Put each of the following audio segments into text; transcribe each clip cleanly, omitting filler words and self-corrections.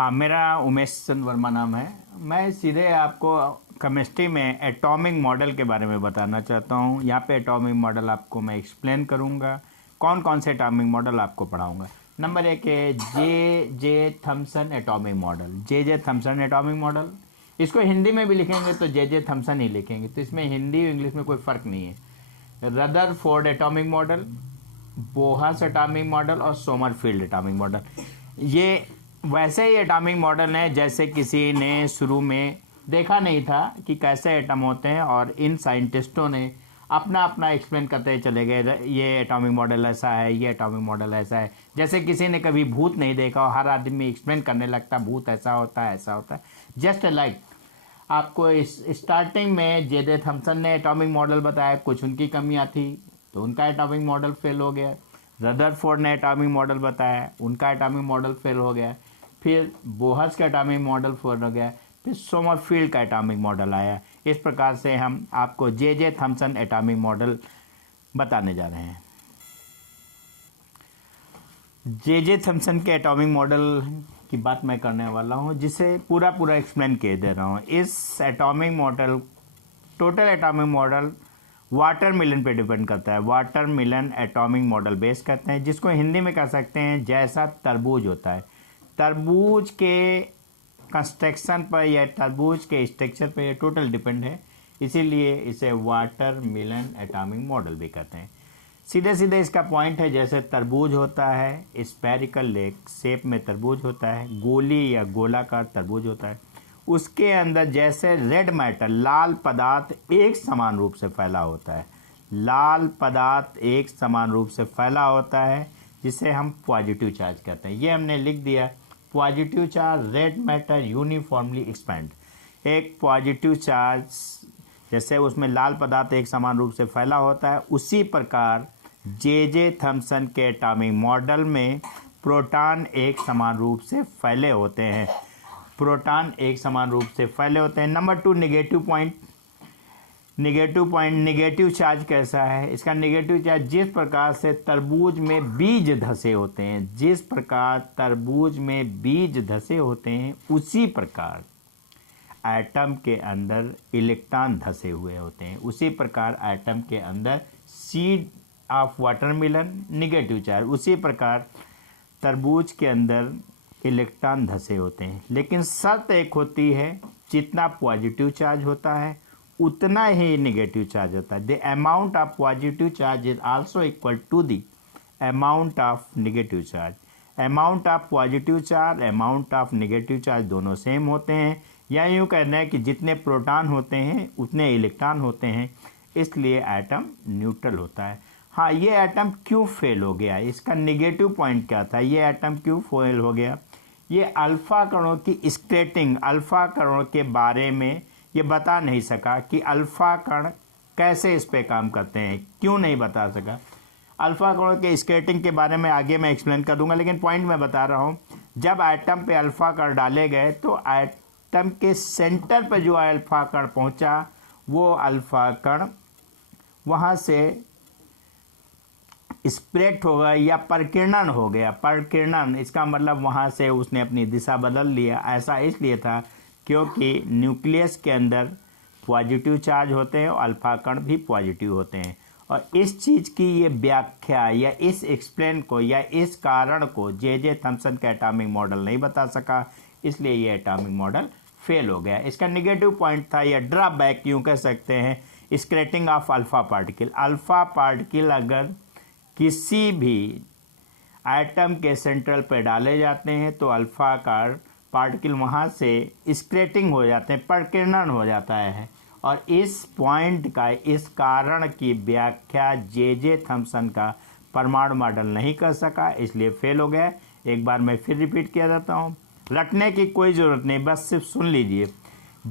हाँ, मेरा उमेश चंद वर्मा नाम है। मैं सीधे आपको केमिस्ट्री में एटॉमिक मॉडल के बारे में बताना चाहता हूँ। यहाँ पे एटॉमिक मॉडल आपको मैं एक्सप्लेन करूँगा। कौन कौन से एटॉमिक मॉडल आपको पढ़ाऊँगा। नंबर 1 है J Thomson atomic model. J Thomson atomic model, इसको हिंदी में भी लिखेंगे तो जे थॉम्सन ही लिखेंगे, तो इसमें हिंदी और इंग्लिश में कोई फ़र्क नहीं है। Rutherford atomic model, Bohr's atomic model और सोमरफील्ड एटॉमिक मॉडल। ये वैसे ही एटॉमिक मॉडल हैं जैसे किसी ने शुरू में देखा नहीं था कि कैसे एटम होते हैं, और इन साइंटिस्टों ने अपना अपना एक्सप्लेन करते चले गए। ये एटॉमिक मॉडल ऐसा है, ये एटॉमिक मॉडल ऐसा है। जैसे किसी ने कभी भूत नहीं देखा और हर आदमी एक्सप्लेन करने लगता भूत ऐसा होता है, ऐसा होता है। जस्ट लाइक आपको इस स्टार्टिंग में जे थॉम्सन ने एटॉमिक मॉडल बताया, कुछ उनकी कमियां थी तो उनका एटॉमिक मॉडल फेल हो गया। रदरफोर्ड ने एटॉमिक मॉडल बताया, उनका एटॉमिक मॉडल फेल हो गया। फिर बोहस का एटॉमिक मॉडल फेल हो गया। फिर सोमरफील्ड का एटॉमिक मॉडल आया। इस प्रकार से हम आपको जे थॉम्सन एटॉमिक मॉडल बताने जा रहे हैं। जे थॉम्सन के एटॉमिक मॉडल की बात मैं करने वाला हूं, जिसे पूरा एक्सप्लेन किए दे रहा हूं। इस atomic model, total atomic model watermelon पे डिपेंड करता है। वाटरमेलन एटॉमिक मॉडल बेस करते हैं, जिसको हिंदी में कह सकते हैं जैसा तरबूज होता है। तरबूज के कंस्ट्रक्शन पर या तरबूज के स्ट्रक्चर पर ये टोटल डिपेंड है, इसीलिए इसे वाटरमेलन एटॉमिक मॉडल भी कहते हैं। सीधे सीधे इसका पॉइंट है, जैसे तरबूज होता है स्फेरिकल लेक शेप में तरबूज होता है, गोली या गोलाकार तरबूज होता है। उसके अंदर जैसे रेड मैटर, लाल पदार्थ एक समान रूप से फैला होता है। लाल पदार्थ एक समान रूप से फैला होता है, जिसे हम पॉजिटिव चार्ज कहते हैं। ये हमने लिख दिया, positive charge red matter uniformly expand. एक पॉजिटिव चार्ज जैसे उसमें लाल पदार्थ एक समान रूप से फैला होता है, उसी प्रकार जे थॉम्सन के एटॉमिक मॉडल में प्रोटॉन एक समान रूप से फैले होते हैं। प्रोटॉन एक समान रूप से फैले होते हैं। Number 2, negative point. Negative charge कैसा है? इसका नेगेटिव चार्ज, जिस प्रकार से तरबूज में बीज धसे होते हैं, जिस प्रकार तरबूज में बीज धसे होते हैं, उसी प्रकार एटम के अंदर इलेक्ट्रॉन धसे हुए होते हैं। उसी प्रकार एटम के अंदर seed of watermelon negative charge, उसी प्रकार तरबूज के अंदर इलेक्ट्रॉन धसे होते हैं। लेकिन शर्त एक होती है, जितना पॉजिटिव चार्ज होता है उतना ही नेगेटिव चार्ज होता है। The amount of positive charge is also equal to the amount of negative charge. Amount of positive charge, amount of negative charge दोनों सेम होते हैं। या यूँ कहना है कि जितने प्रोटॉन होते हैं उतने इलेक्ट्रॉन होते हैं, इसलिए एटम न्यूट्रल होता है। हाँ, ये एटम क्यों फेल हो गया, इसका नेगेटिव पॉइंट क्या था? ये एटम क्यों फेल हो गया? ये अल्फ़ा कणों की स्केटिंग, अल्फ़ा कणों के बारे में ये बता नहीं सका कि अल्फ़ा कण कैसे इस पे काम करते हैं। क्यों नहीं बता सका? अल्फ़ा कणों के स्केटिंग के बारे में आगे मैं एक्सप्लेन कर दूंगा, लेकिन पॉइंट मैं बता रहा हूँ। जब एटम पे अल्फ़ा कण डाले गए तो एटम के सेंटर पर जो अल्फ़ा कण पहुँचा, वो अल्फ़ा कण वहाँ से स्प्रेड हो गया या परिकीर्णन हो गया। परिकीर्णन, इसका मतलब वहाँ से उसने अपनी दिशा बदल लिया। ऐसा इसलिए था क्योंकि न्यूक्लियस के अंदर पॉजिटिव चार्ज होते हैं और अल्फा कण भी पॉजिटिव होते हैं। और इस चीज़ की ये व्याख्या या इस एक्सप्लेन को या इस कारण को जे थॉम्सन का एटॉमिक मॉडल नहीं बता सका, इसलिए ये एटॉमिक मॉडल फेल हो गया। इसका नेगेटिव पॉइंट था या ड्रॉबैक यूँ कह सकते हैं, skating of alpha particle. Alpha particle अगर किसी भी एटम के सेंट्रल पे डाले जाते हैं तो अल्फ़ा का पार्टिकल वहाँ से स्केटिंग हो जाते हैं, परिकीर्णन हो जाता है। और इस पॉइंट का, इस कारण की व्याख्या जे थॉम्सन का परमाणु मॉडल नहीं कर सका, इसलिए फेल हो गया। एक बार मैं फिर रिपीट किया जाता हूँ, रटने की कोई ज़रूरत नहीं, बस सिर्फ सुन लीजिए।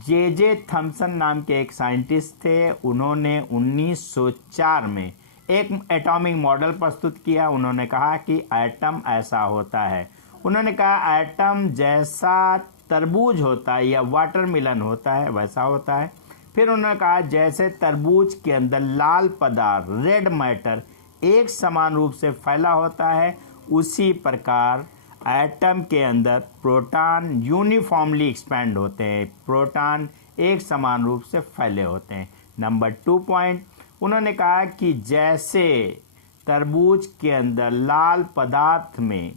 जे थॉम्सन नाम के एक साइंटिस्ट थे, उन्होंने 1904 में एक एटॉमिक मॉडल प्रस्तुत किया। उन्होंने कहा कि एटम ऐसा होता है। उन्होंने कहा एटम जैसा तरबूज होता है या वाटरमेलन होता है वैसा होता है। फिर उन्होंने कहा जैसे तरबूज के अंदर लाल पदार्थ रेड मैटर एक समान रूप से फैला होता है, उसी प्रकार एटम के अंदर प्रोटॉन यूनिफॉर्मली एक्सपैंड होते हैं, प्रोटॉन एक समान रूप से फैले होते हैं। नंबर 2 पॉइंट, उन्होंने कहा कि जैसे तरबूज के अंदर लाल पदार्थ में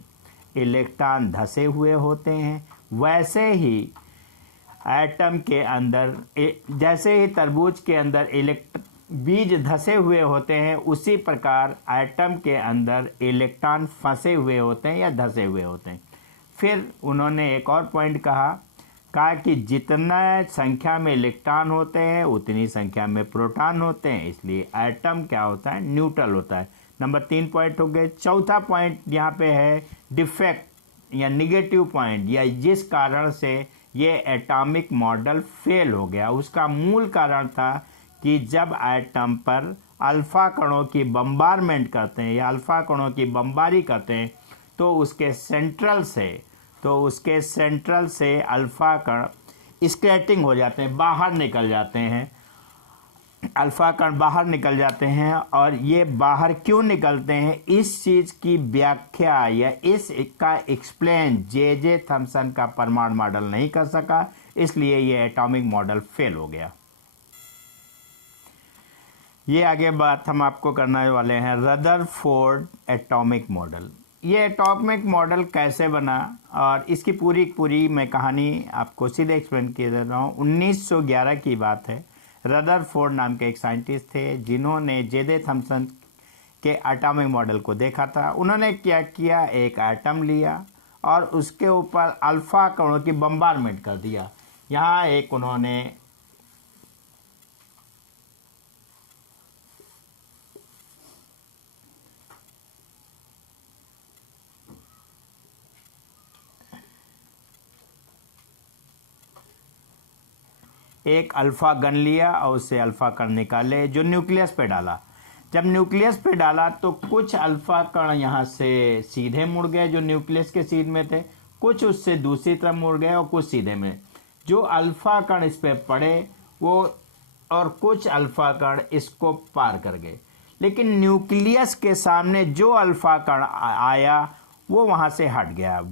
इलेक्ट्रॉन धसे हुए होते हैं, वैसे ही एटम के अंदर जैसे ही तरबूज के अंदर बीज धसे हुए होते हैं, उसी प्रकार एटम के अंदर इलेक्ट्रॉन फंसे हुए होते हैं या धसे हुए होते हैं। फिर उन्होंने एक और पॉइंट कहा कि जितना संख्या में इलेक्ट्रॉन होते हैं उतनी संख्या में प्रोटॉन होते हैं, इसलिए एटम क्या होता है, न्यूट्रल होता है। नंबर 3 पॉइंट हो गए। चौथा पॉइंट यहाँ पे है डिफेक्ट या निगेटिव पॉइंट, या जिस कारण से ये एटॉमिक मॉडल फेल हो गया। उसका मूल कारण था कि जब एटम पर अल्फा कणों की बम्बारमेंट करते हैं या अल्फा कणों की बमबारी करते हैं, तो उसके सेंट्रल से अल्फा कण स्कैटरिंग हो जाते हैं, बाहर निकल जाते हैं, अल्फा कण बाहर निकल जाते हैं। और ये बाहर क्यों निकलते हैं, इस चीज़ की व्याख्या या इसका एक्सप्लेन जे थॉमसन का परमाणु मॉडल नहीं कर सका, इसलिए ये एटॉमिक मॉडल फेल हो गया। ये आगे बात हम आपको करने वाले हैं रदरफोर्ड एटॉमिक मॉडल। ये एटॉमिक मॉडल कैसे बना और इसकी पूरी मैं कहानी आपको सीधे एक्सप्लेन कर दे रहा हूँ। 1911 की बात है। रदरफोर्ड नाम के एक साइंटिस्ट थे जिन्होंने जे थॉमसन के एटॉमिक मॉडल को देखा था। उन्होंने क्या किया, एक एटम लिया और उसके ऊपर अल्फा कणों की बम्बारमेंट कर दिया। यहाँ एक उन्होंने एक अल्फा गन लिया और उससे अल्फा कण निकाले जो न्यूक्लियस पे डाला। जब न्यूक्लियस पे डाला तो कुछ अल्फा कण यहाँ से सीधे मुड़ गए जो न्यूक्लियस के सीध में थे, कुछ उससे दूसरी तरफ मुड़ गए और कुछ सीधे में। जो अल्फा कण इस पे पड़े वो और कुछ अल्फा कण इसको पार कर गए, लेकिन न्यूक्लियस के सामने जो अल्फा कण आया वो वहाँ से हट गया,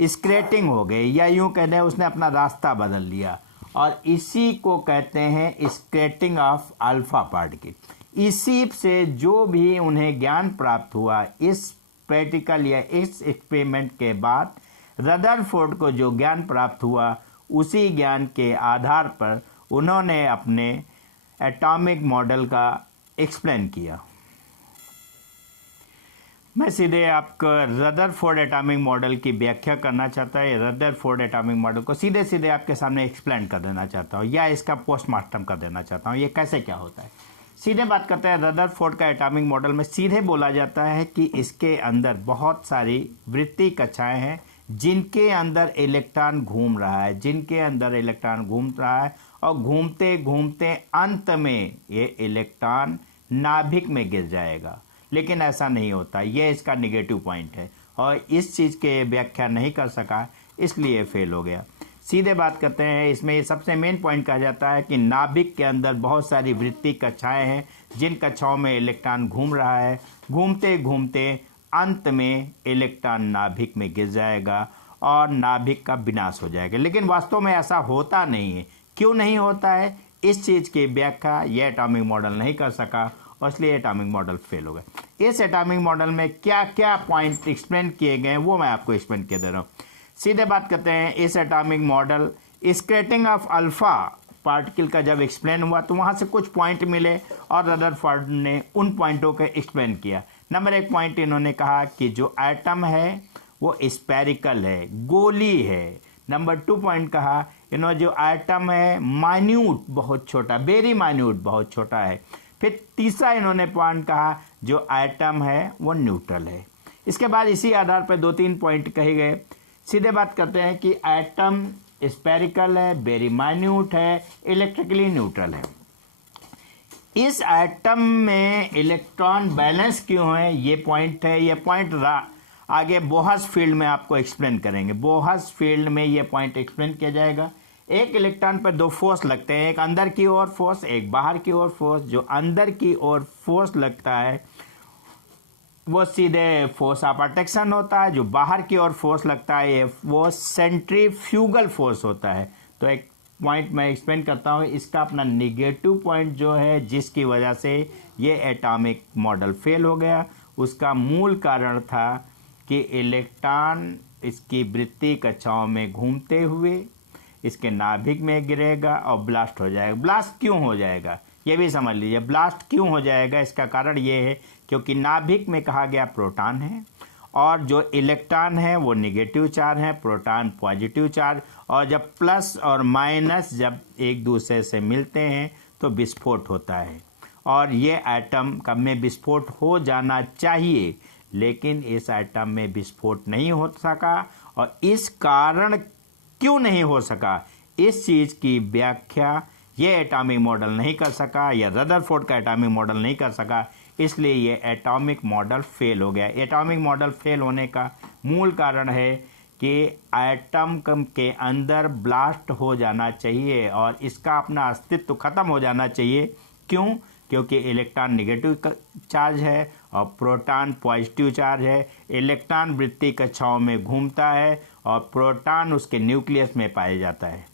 स्क्रैटिंग हो गई, या यूँ कह दें उसने अपना रास्ता बदल लिया। और इसी को कहते हैं स्क्रैटिंग ऑफ अल्फा पार्टिकल। इसी से जो भी उन्हें ज्ञान प्राप्त हुआ इस प्रैक्टिकल या इस एक्सपेरिमेंट के बाद, रदरफोर्ड को जो ज्ञान प्राप्त हुआ उसी ज्ञान के आधार पर उन्होंने अपने एटॉमिक मॉडल का एक्सप्लेन किया। मैं सीधे आपको रदरफोर्ड एटॉमिक मॉडल की व्याख्या करना चाहता हूँ। रदरफोर्ड एटॉमिक मॉडल को सीधे आपके सामने एक्सप्लेन कर देना चाहता हूँ या इसका पोस्टमार्टम कर देना चाहता हूँ। ये कैसे क्या होता है, सीधे बात करते हैं। रदरफोर्ड का एटॉमिक मॉडल में सीधे बोला जाता है कि इसके अंदर बहुत सारी वृत्तीय कक्षाएं हैं जिनके अंदर इलेक्ट्रॉन घूम रहा है, और घूमते घूमते अंत में ये इलेक्ट्रॉन नाभिक में गिर जाएगा। लेकिन ऐसा नहीं होता, ये इसका निगेटिव पॉइंट है और इस चीज़ के व्याख्या नहीं कर सका, इसलिए फेल हो गया। सीधे बात करते हैं, इसमें सबसे मेन पॉइंट कहा जाता है कि नाभिक के अंदर बहुत सारी वृत्तीय कक्षाएं हैं जिन कक्षाओं में इलेक्ट्रॉन घूम रहा है, घूमते घूमते अंत में इलेक्ट्रॉन नाभिक में गिर जाएगा और नाभिक का विनाश हो जाएगा। लेकिन वास्तव में ऐसा होता नहीं है। क्यों नहीं होता है, इस चीज़ की व्याख्या यह एटॉमिक मॉडल नहीं कर सका और इसलिए एटॉमिक मॉडल फेल हो गए। इस एटॉमिक मॉडल में क्या क्या पॉइंट एक्सप्लेन किए गए वो मैं आपको एक्सप्लेन कर दे रहा हूँ। सीधे बात करते हैं, इस atomic model scattering of alpha particle का जब एक्सप्लेन हुआ तो वहाँ से कुछ पॉइंट मिले और रदरफोर्ड ने उन पॉइंटों को एक्सप्लेन किया। नंबर 1 पॉइंट इन्होंने कहा कि जो एटम है वो स्फेरिकल है, गोली है। नंबर 2 पॉइंट कहा इन्होंने जो एटम है माइन्यूट, बहुत छोटा, वेरी माइन्यूट, बहुत छोटा है। फिर तीसरा इन्होंने पॉइंट कहा जो एटम है वो न्यूट्रल है। इसके बाद इसी आधार पर 2-3 पॉइंट कहे गए। सीधे बात करते हैं कि एटम स्फेरिकल है, वेरी माइन्यूट है, इलेक्ट्रिकली न्यूट्रल है। इस एटम में इलेक्ट्रॉन बैलेंस क्यों है, ये पॉइंट है। ये पॉइंट आगे बोहर्स फील्ड में आपको एक्सप्लेन करेंगे। बोहर्स फील्ड में ये पॉइंट एक्सप्लेन किया जाएगा। एक इलेक्ट्रॉन पर 2 फोर्स लगते हैं, एक अंदर की ओर फोर्स, एक बाहर की ओर फोर्स। जो अंदर की ओर फोर्स लगता है वो सीधे फोर्स ऑफ अट्रैक्शन होता है, जो बाहर की ओर फोर्स लगता है ये वो सेंट्रीफ्यूगल फोर्स होता है। तो एक पॉइंट मैं एक्सप्लेन करता हूँ, इसका अपना निगेटिव पॉइंट जो है जिसकी वजह से ये एटॉमिक मॉडल फेल हो गया, उसका मूल कारण था कि इलेक्ट्रॉन इसकी वृत्तीय कक्षाओं में घूमते हुए इसके नाभिक में गिरेगा और ब्लास्ट हो जाएगा। ब्लास्ट क्यों हो जाएगा ये भी समझ लीजिए। ब्लास्ट क्यों हो जाएगा इसका कारण ये है क्योंकि नाभिक में कहा गया प्रोटॉन है और जो इलेक्ट्रॉन है वो निगेटिव चार्ज है, प्रोटॉन पॉजिटिव चार्ज, और जब प्लस और माइनस जब एक दूसरे से मिलते हैं तो विस्फोट होता है। और ये एटम कब में विस्फोट हो जाना चाहिए, लेकिन इस एटम में विस्फोट नहीं हो सका। और इस कारण क्यों नहीं हो सका, इस चीज़ की व्याख्या ये एटॉमिक मॉडल नहीं कर सका, या रदरफोर्ड का एटॉमिक मॉडल नहीं कर सका, इसलिए ये एटॉमिक मॉडल फेल हो गया। एटॉमिक मॉडल फेल होने का मूल कारण है कि एटम के अंदर ब्लास्ट हो जाना चाहिए और इसका अपना अस्तित्व खत्म हो जाना चाहिए। क्यों? क्योंकि इलेक्ट्रॉन निगेटिव चार्ज है और प्रोटॉन पॉजिटिव चार्ज है। इलेक्ट्रॉन वृत्तीय कक्षाओं में घूमता है और प्रोटॉन उसके न्यूक्लियस में पाया जाता है।